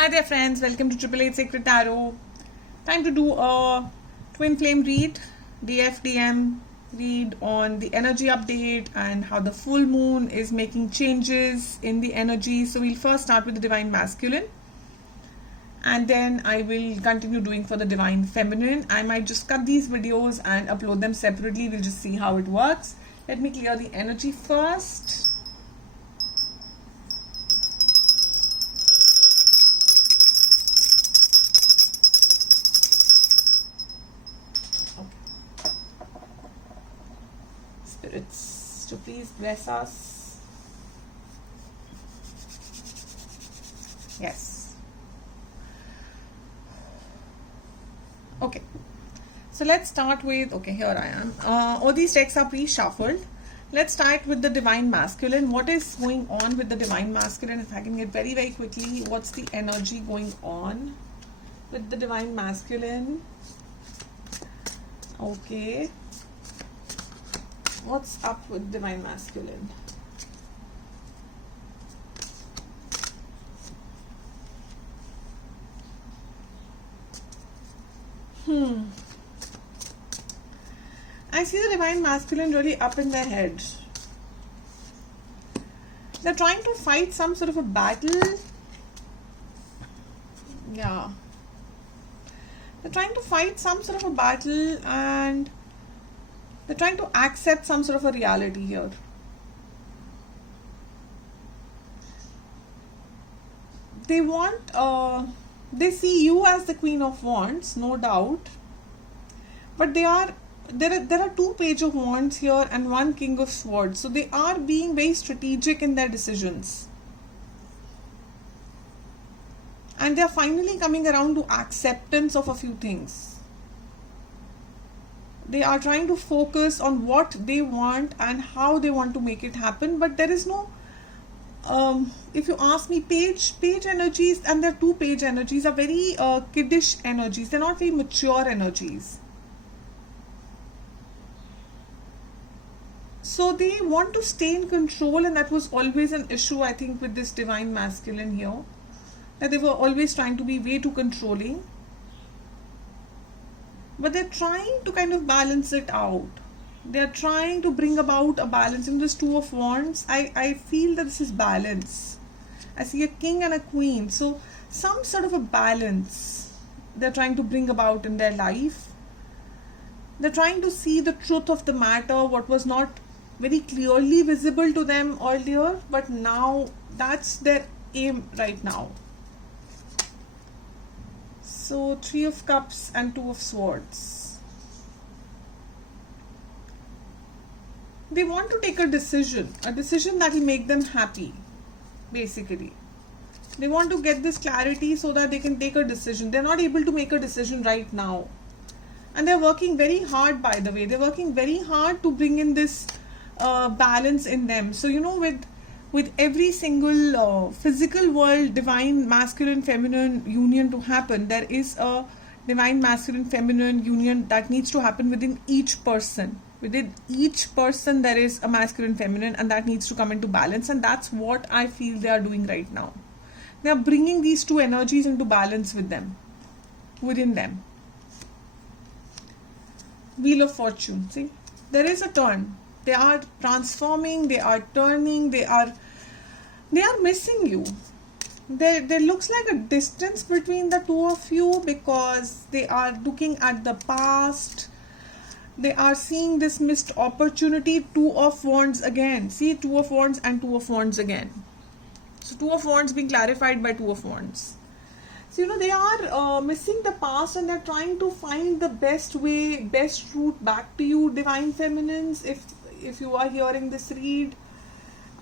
Hi there friends, welcome to Triple Eight Sacred Tarot. Time to do a twin flame read, DFDM read on the energy update and how the full moon is making changes in the energy. So we'll first start with the Divine Masculine and then I will continue doing for the Divine Feminine. I might just cut these videos and upload them separately. We'll just see how it works. Let me clear the energy first. Spirits to please bless us. Yes. Okay. So let's start with, okay, here I am. All these decks are pre-shuffled. Let's start with the Divine Masculine. What is going on with the Divine Masculine? If I can get very, very quickly, what's the energy going on with the Divine Masculine? Okay. What's up with Divine Masculine? I see the Divine Masculine really up in their head. They're trying to fight some sort of a battle. Yeah. They're trying to fight some sort of a battle and they're trying to accept some sort of a reality here. They want, they see you as the Queen of Wands, no doubt. But there are two Page of Wands here and one King of Swords. So they are being very strategic in their decisions. And they are finally coming around to acceptance of a few things. They are trying to focus on what they want and how they want to make it happen. But there is no, if you ask me, page energies and their two Page energies are very kiddish energies. They're not very mature energies. So they want to stay in control, and that was always an issue, I think, with this Divine Masculine here. That they were always trying to be way too controlling. But they're trying to kind of balance it out. They're trying to bring about a balance. In this Two of Wands, I feel that this is balance. I see a king and a queen. So some sort of a balance they're trying to bring about in their life. They're trying to see the truth of the matter, what was not very clearly visible to them earlier, but now that's their aim right now. So Three of Cups and Two of Swords. They want to take a decision that will make them happy, basically. They want to get this clarity so that they can take a decision. They're not able to make a decision right now. And they're working very hard, by the way. They're working very hard to bring in this balance in them. So, you know, with every single physical world Divine Masculine Feminine union to happen, there is a Divine Masculine Feminine union that needs to happen within each person. Within each person there is a Masculine Feminine, and that needs to come into balance, and that's what I feel they are doing right now. They are bringing these two energies into balance with them, within them. Wheel of Fortune. See, there is a turn. They are transforming, they are turning, they are missing you. There looks like a distance between the two of you because they are looking at the past. They are seeing this missed opportunity. Two of Wands again. See, Two of Wands and Two of Wands again. So Two of Wands being clarified by Two of Wands. So, you know, they are missing the past and they're trying to find the best way, best route back to you, Divine Feminines. If you are hearing this read,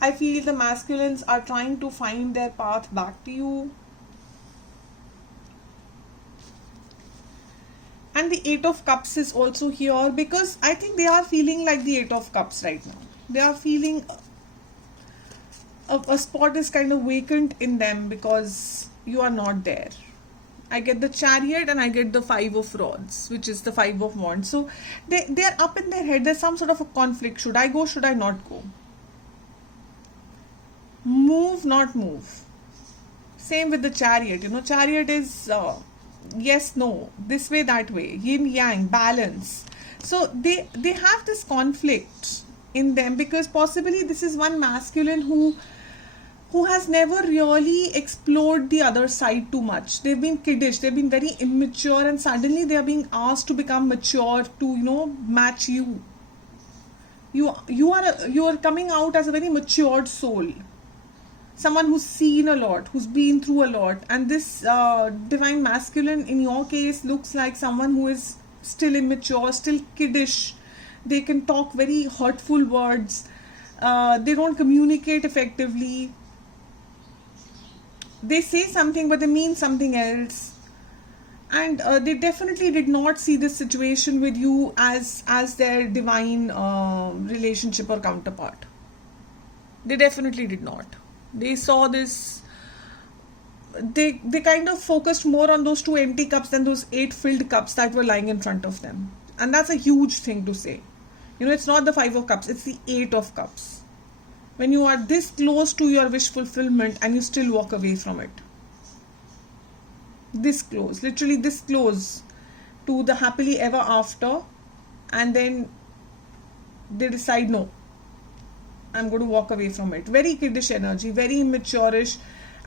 I feel the masculines are trying to find their path back to you. And the Eight of Cups is also here because I think they are feeling like the Eight of Cups right now. They are feeling a spot is kind of vacant in them because you are not there. I get the Chariot and I get the Five of Rods, which is the Five of Wands. So they are up in their head. There's some sort of a conflict. Should I go? Should I not go? Move, not move. Same with the chariot. Chariot is yes, no, this way, that way, yin yang, balance. So they have this conflict in them, because possibly this is one masculine who has never really explored the other side too much. They've been kiddish, they've been very immature, and suddenly they are being asked to become mature to match you. You are coming out as a very matured soul, someone who's seen a lot, who's been through a lot. And this divine masculine in your case looks like someone who is still immature, still kiddish. They can talk very hurtful words. They don't communicate effectively. They say something but they mean something else. And they definitely did not see this situation with you as their divine relationship or counterpart. They definitely did not. They saw this, they kind of focused more on those 2 empty cups than those 8 filled cups that were lying in front of them. And that's a huge thing to say. It's not the 5 of cups, it's the 8 of cups. When you are this close to your wish fulfillment and you still walk away from it. This close, literally this close to the happily ever after, and then they decide, no, I'm going to walk away from it. Very kiddish energy, very immature-ish.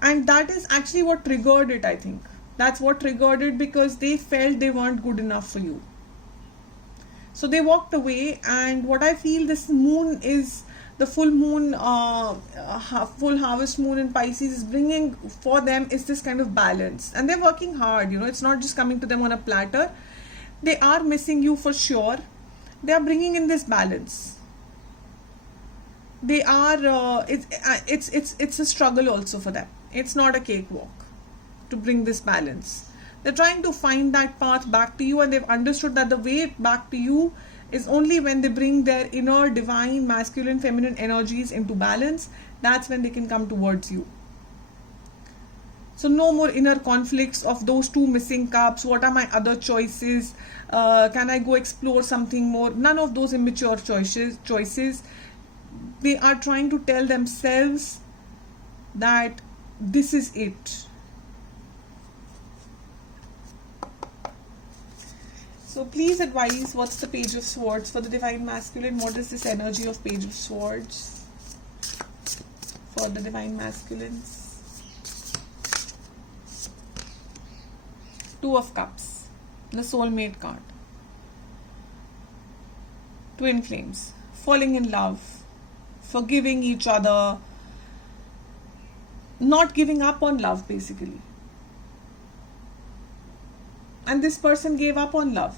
And that is actually what triggered it, I think. That's what triggered it, because they felt they weren't good enough for you. So they walked away. And what I feel, this moon is the full moon, full harvest moon in Pisces is bringing for them is this kind of balance. And they're working hard, it's not just coming to them on a platter. They are missing you for sure. They are bringing in this balance. They are it's a struggle also for them. It's not a cakewalk to bring this balance. They're trying to find that path back to you, and they've understood that the way back to you is only when they bring their inner divine masculine feminine energies into balance. That's when they can come towards you. So no more inner conflicts of those 2 missing cups. What are my other choices? Can I go explore something more? None of those immature choices. They are trying to tell themselves that this is it. So please advise, what's the Page of Swords for the Divine Masculine? What is this energy of Page of Swords for the Divine Masculines? 2 of Cups, the Soulmate card. Twin flames, falling in love, forgiving each other, not giving up on love basically. And this person gave up on love.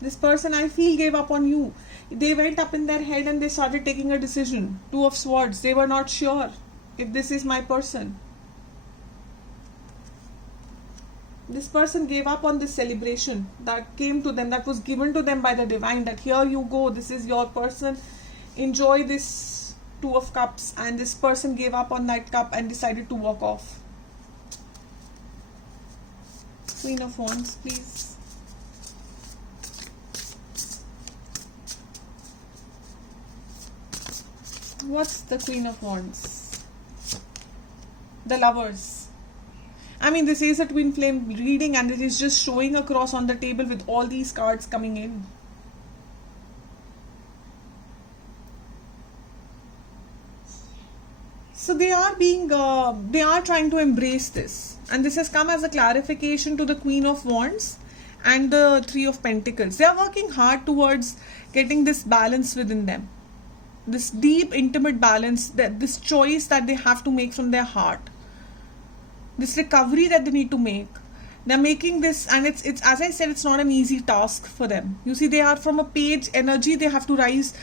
This person, I feel, gave up on you. They went up in their head and they started taking a decision. 2 of Swords. They were not sure if this is my person. This person gave up on this celebration that came to them, that was given to them by the divine, that here you go, this is your person. Enjoy this 2 of Cups. And this person gave up on that cup and decided to walk off. Queen of Wands, please. What's the Queen of Wands? The Lovers. I mean, this is a twin flame reading and it is just showing across on the table with all these cards coming in. So they are trying to embrace this. And this has come as a clarification to the Queen of Wands and the 3 of Pentacles. They are working hard towards getting this balance within them. This deep, intimate balance, this choice that they have to make from their heart. This recovery that they need to make. They're making this, and it's as I said, it's not an easy task for them. You see, they are from a page energy, they have to rise.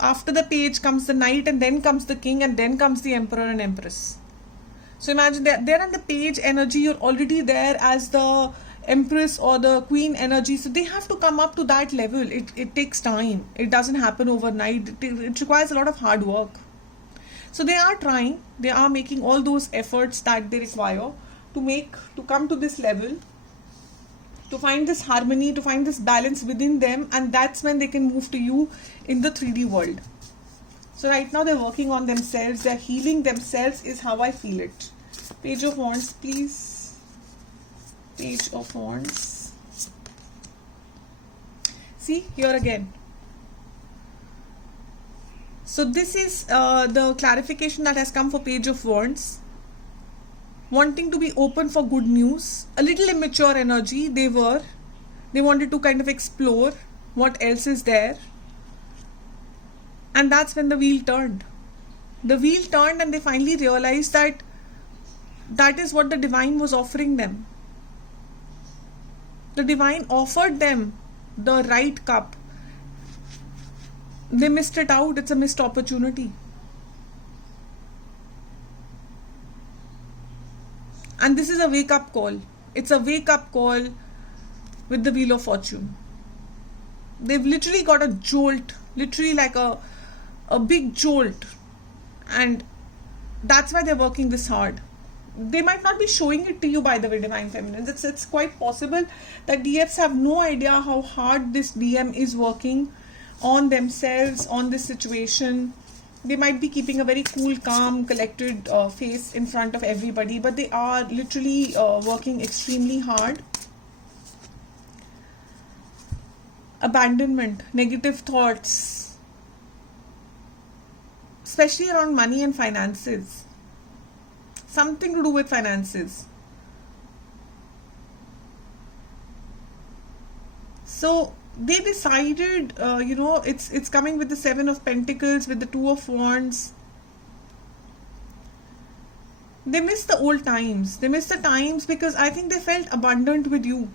After the page comes the knight, and then comes the king, and then comes the emperor and empress. So imagine they're in the page energy, you're already there as the empress or the queen energy. So they have to come up to that level. It takes time. It doesn't happen overnight. It requires a lot of hard work. So they are trying. They are making all those efforts that they require to come to this level, to find this harmony, to find this balance within them, and that's when they can move to you in the 3D world. So right now they're working on themselves, they're healing themselves is how I feel it. Page of Wands, please. Page of Wands. See, here again. So this is the clarification that has come for Page of Wands. Wanting to be open for good news. A little immature energy they were. They wanted to kind of explore what else is there. And that's when the wheel turned. The wheel turned and they finally realized that that is what the divine was offering them. The divine offered them the right cup. They missed it out. It's a missed opportunity. And this is a wake-up call. It's a wake-up call with the Wheel of Fortune. They've literally got a jolt, literally like a big jolt. And that's why they're working this hard. They might not be showing it to you, by the way, Divine Feminines. It's quite possible that DFs have no idea how hard this DM is working on themselves, on this situation. They might be keeping a very cool, calm, collected face in front of everybody, but they are literally working extremely hard. Abandonment, negative thoughts, especially around money and finances. Something to do with finances. So they decided, it's coming with the Seven of Pentacles, with the Two of Wands. They missed the old times. They missed the times because I think they felt abundant with you.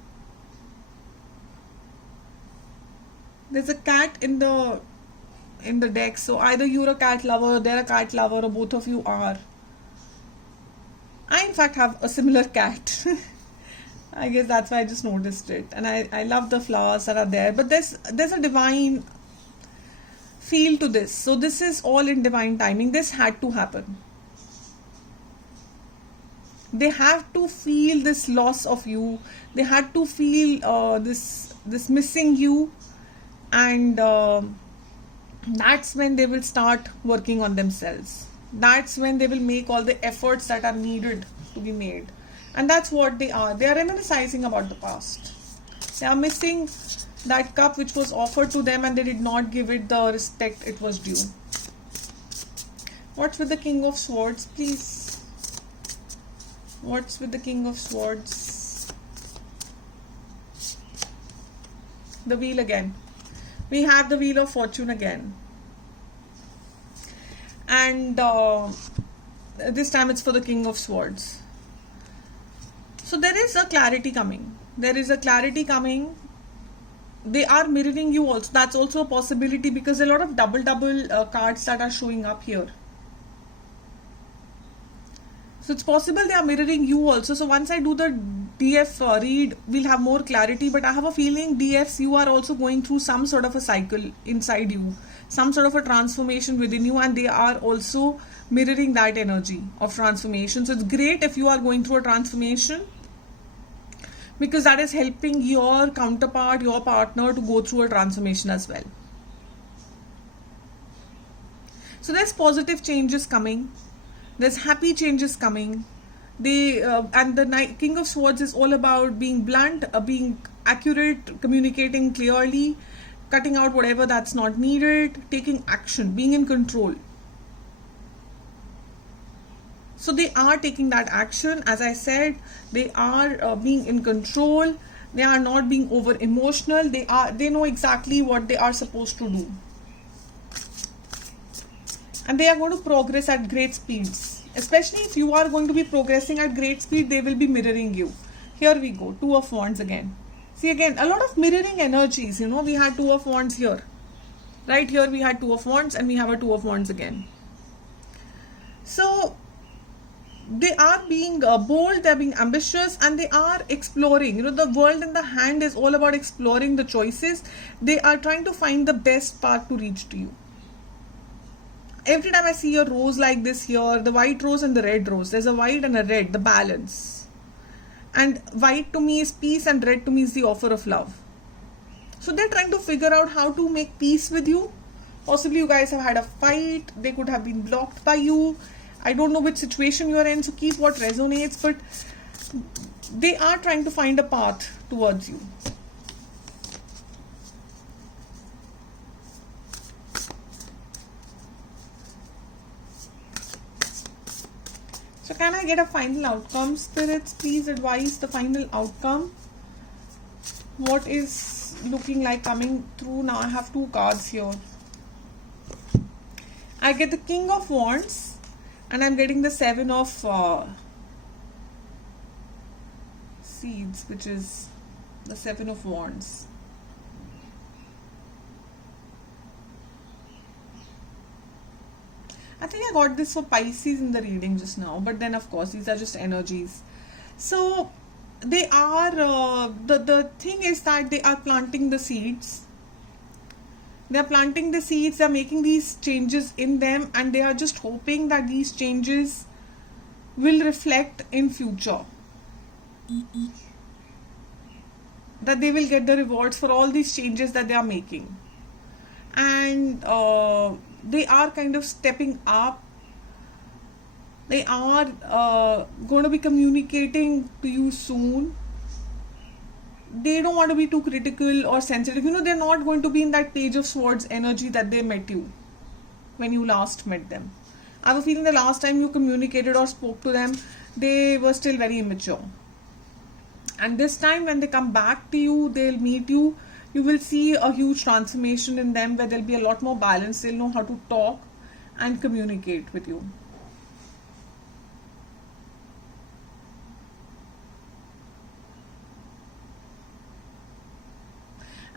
There's a cat in the deck. So either you're a cat lover, they're a cat lover, or both of you are. I in fact have a similar cat. I guess that's why I just noticed it. And I love the flowers that are there. But there's a divine feel to this. So this is all in divine timing. This had to happen. They have to feel this loss of you. They had to feel this missing you. And that's when they will start working on themselves. That's when they will make all the efforts that are needed to be made. And that's what they are. They are reminiscing about the past. They are missing that cup which was offered to them and they did not give it the respect it was due. What's with the King of Swords, please? What's with the King of Swords? The wheel again. We have the Wheel of Fortune again. And this time it's for the King of Swords. So there is a clarity coming. There is a clarity coming. They are mirroring you also. That's also a possibility because there are a lot of double cards that are showing up here. So it's possible they are mirroring you also. So once I do the DF read, we'll have more clarity. But I have a feeling DFs, you are also going through some sort of a cycle inside you. Some sort of a transformation within you. And they are also mirroring that energy of transformation. So it's great if you are going through a transformation, because that is helping your counterpart, your partner to go through a transformation as well. So there's positive changes coming. There's happy changes coming. And the King of Swords is all about being blunt, being accurate, communicating clearly, cutting out whatever that's not needed, taking action, being in control. So they are taking that action. As I said, they are being in control. They are not being over emotional. They know exactly what they are supposed to do. And they are going to progress at great speeds. Especially if you are going to be progressing at great speed, they will be mirroring you. Here we go. Two of Wands again. See again, a lot of mirroring energies. We had Two of Wands here. Right here we had Two of Wands and we have a Two of Wands again. So they are being bold, they are being ambitious, and they are exploring. The world in the hand is all about exploring the choices. They are trying to find the best path to reach to you. Every time I see a rose like this here, the white rose and the red rose, there's a white and a red, the balance. And white to me is peace and red to me is the offer of love. So they're trying to figure out how to make peace with you. Possibly you guys have had a fight, they could have been blocked by you. I don't know which situation you're in, so keep what resonates, but they are trying to find a path towards you. So can I get a final outcome, spirits? Please advise the final outcome. What is looking like coming through now? I have two cards here. I get the King of Wands and I'm getting the Seven of Seeds, which is the Seven of Wands. I think I got this for Pisces in the reading just now, but then of course these are just energies. So they are the thing is that they are planting the seeds. They are planting the seeds, they are making these changes in them, and they are just hoping that these changes will reflect in future. That they will get the rewards for all these changes that they are making. And they are kind of stepping up. They are going to be communicating to you soon. They don't want to be too critical or sensitive. You know, they're not going to be in that Page of Swords energy that they met you when you last met them. I have a feeling the last time you communicated or spoke to them, they were still very immature. And this time when they come back to you, they'll meet you, you will see a huge transformation in them where there'll be a lot more balance. They'll know how to talk and communicate with you.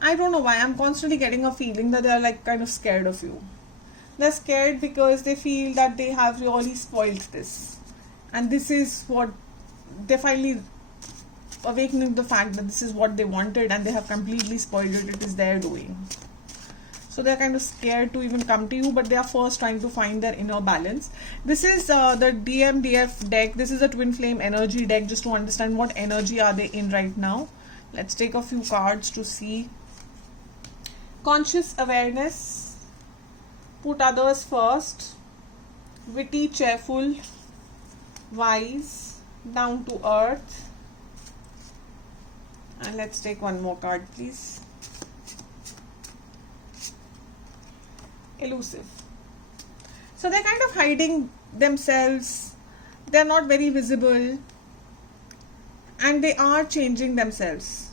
I don't know why I'm constantly getting a feeling that they're like kind of scared of you. They're scared because they feel that they have really spoiled this. And this is what they're finally awakening the fact that this is what they wanted and they have completely spoiled it. It is their doing. So they're kind of scared to even come to you, but they are first trying to find their inner balance. This is the DMDF deck. This is a twin flame energy deck, just to understand what energy are they in right now. Let's take a few cards to see. Conscious awareness, put others first, witty, cheerful, wise, down to earth. And let's take one more card, please. Elusive. So they're kind of hiding themselves. They're not very visible. And they are changing themselves.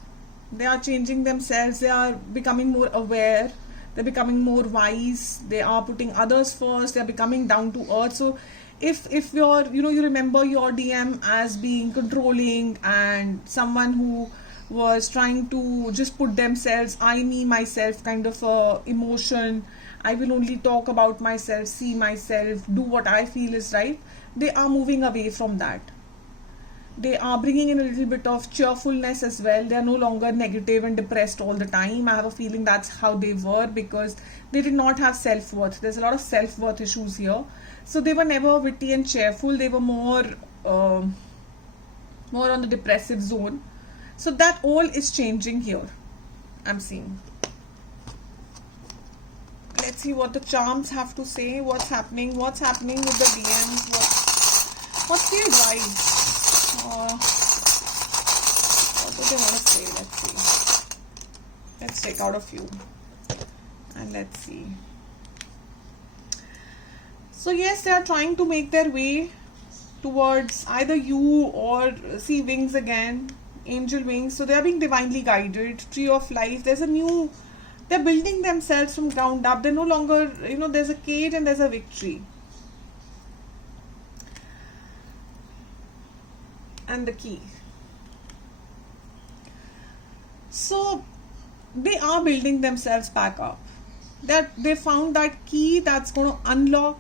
They are changing themselves. They are becoming more aware. They're becoming more wise. They are putting others first. They're becoming down to earth. So if you're, you remember your DM as being controlling and someone who was trying to just put themselves, I, me, myself kind of emotion. I will only talk about myself, see myself, do what I feel is right. They are moving away from that. They are bringing in a little bit of cheerfulness as well. They are no longer negative and depressed all the time. I have a feeling that's how they were because they did not have self-worth. There's a lot of self-worth issues here. So they were never witty and cheerful. They were more on the depressive zone. So that all is changing here, I'm seeing. Let's see what the charms have to say. What's happening? What's happening with the DMs? What's the advice? What do they want to say? Let's see. Let's take out a few. And let's see. So yes, they are trying to make their way towards either you or see wings again. Angel wings. So they are being divinely guided. Tree of life. There's a new... They're building themselves from ground up. They're no longer... there's a cage and there's a victory. And the key. So they are building themselves back up. That they found that key that's going to unlock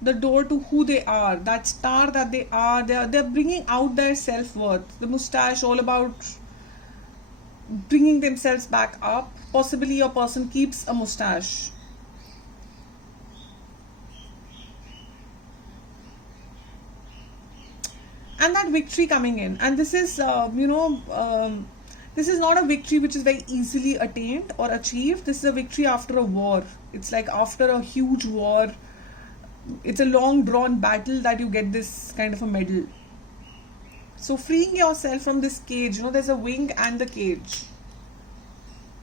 the door to who they are, that star that they are. They're bringing out their self-worth. The mustache, all about bringing themselves back up. Possibly a person keeps a mustache. And that victory coming in. And this is, this is not a victory which is very easily attained or achieved. This is a victory after a war. It's like after a huge war, it's a long drawn battle that you get this kind of a medal. So freeing yourself from this cage, there's a wing and the cage.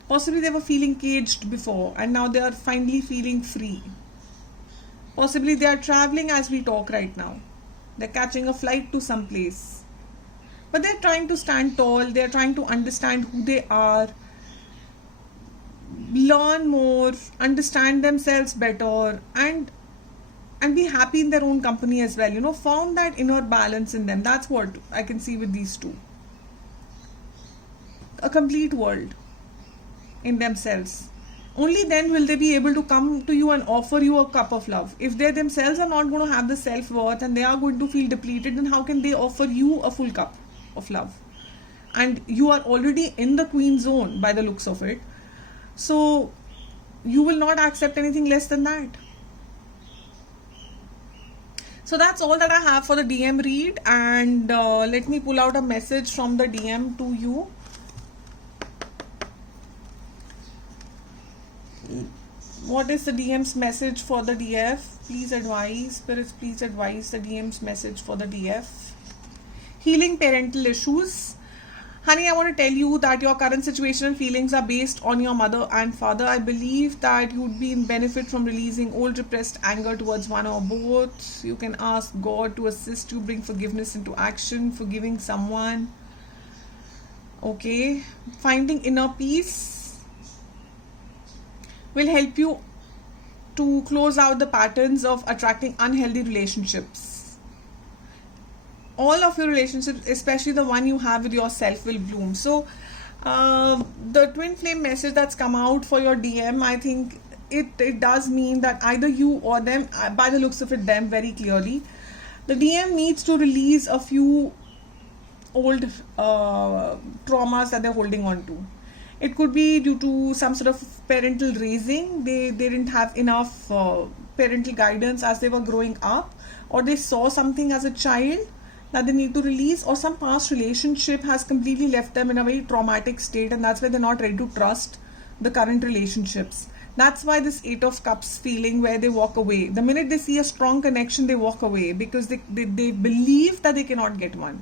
Possibly they were feeling caged before and now they are finally feeling free. Possibly they are traveling as we talk right now. They're catching a flight to some place. But they're trying to stand tall, they're trying to understand who they are, learn more, understand themselves better, and be happy in their own company as well. Found that inner balance in them. That's what I can see with these two. A complete world in themselves. Only then will they be able to come to you and offer you a cup of love. If they themselves are not going to have the self-worth and they are going to feel depleted, then how can they offer you a full cup of love? And you are already in the queen zone by the looks of it. So you will not accept anything less than that. So that's all that I have for the DM read, and let me pull out a message from the DM to you. What is the DM's message for the DF? Please advise, spirits, please advise the DM's message for the DF. Healing parental issues. Honey, I want to tell you that your current situation and feelings are based on your mother and father. I believe that you would be in benefit from releasing old repressed anger towards one or both. You can ask God to assist you bring forgiveness into action, forgiving someone. Okay. Finding inner peace will help you to close out the patterns of attracting unhealthy relationships. All of your relationships, especially the one you have with yourself, will bloom. So the twin flame message that's come out for your DM, I think it does mean that either you or them, by the looks of it, them very clearly, the DM needs to release a few old traumas that they're holding on to. It could be due to some sort of parental raising. They didn't have enough parental guidance as they were growing up, or they saw something as a child that they need to release, or some past relationship has completely left them in a very traumatic state, and that's why they're not ready to trust the current relationships. That's why this 8 of Cups feeling where they walk away. The minute they see a strong connection, they walk away because they believe that they cannot get one.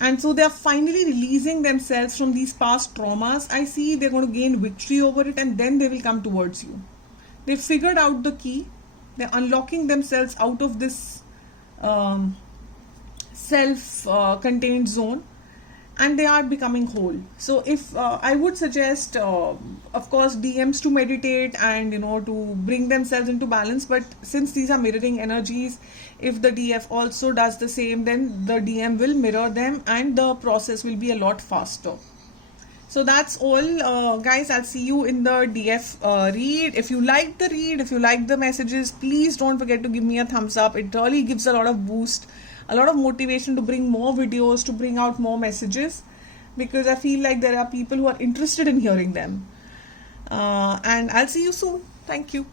And so they are finally releasing themselves from these past traumas. I see they're going to gain victory over it, and then they will come towards you. They figured out the key. They're unlocking themselves out of this self-contained zone, and they are becoming whole. So if I would suggest, of course, DMs to meditate and to bring themselves into balance. But since these are mirroring energies, if the DF also does the same, then the DM will mirror them and the process will be a lot faster. So that's all, guys. I'll see you in the DF read. If you like the read, if you like the messages, please don't forget to give me a thumbs up. It really gives a lot of boost, a lot of motivation to bring more videos, to bring out more messages, because I feel like there are people who are interested in hearing them. And I'll see you soon. Thank you.